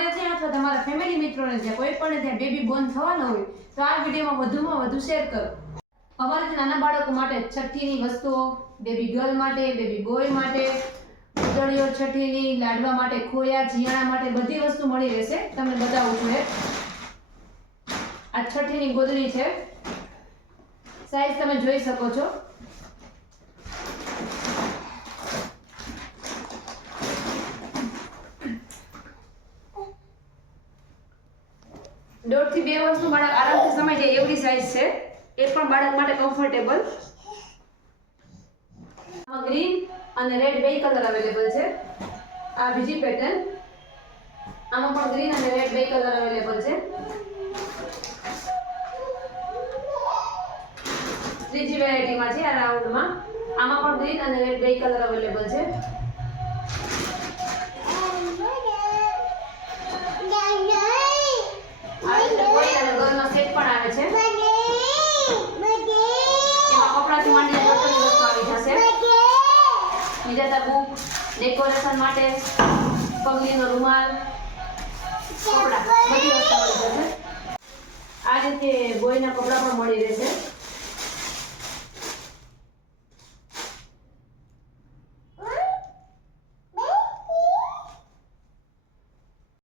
તમારે ત્યાં અથવા તમારા ફેમિલી મિત્રોને જ્યાં કોઈ પણ ત્યાં બેબી બોર્ન થવાનો હોય તો આ વિડીયોમાં વધુમાં વધુ શેર કરો. અમારે ત્યાં નાના બાળકો માટે છઠ્ઠીની વસ્તુઓ, બેબી ગર્લ માટે, બેબી બોય માટે, ઉજળીઓ છઠ્ઠીની, લાડવા માટે ખોયા, જીયાણા માટે બધી વસ્તુ મળી રહેશે. તમને બતાવું છું. આ છઠ્ઠીની ગોદડી છે. સાઈઝ તમે જોઈ શકો છો. દોઢ થી 2 વર્ષનું બાળક આરામથી સમાઈ જાય એવડી સાઈઝ છે. એ પણ બાળક માટે કમ્ફર્ટેબલ. આમાં ગ્રીન અને રેડ બે કલર અવેલેબલ છે. આ બીજી પેટર્ન. આમાં પણ ગ્રીન અને રેડ બે કલર અવેલેબલ છે. ત્રીજી વેરાયટીમાં છે આ રાઉન્ડમાં. આમાં પણ ગ્રીન અને રેડ બે કલર અવેલેબલ છે. આ રીતે બોય અને ગર્લનો સેટ પણ આવે છે. એમાં કપડાથી માંડીને બધી વસ્તુ આવી જશે. બીજા બુક, ડેકોરેશન માટે, પગલીનો રૂમાલ, કપડા બધી વસ્તુ મળી જશે. આ રીતે બોયના કપડા પણ મળી રહેશે.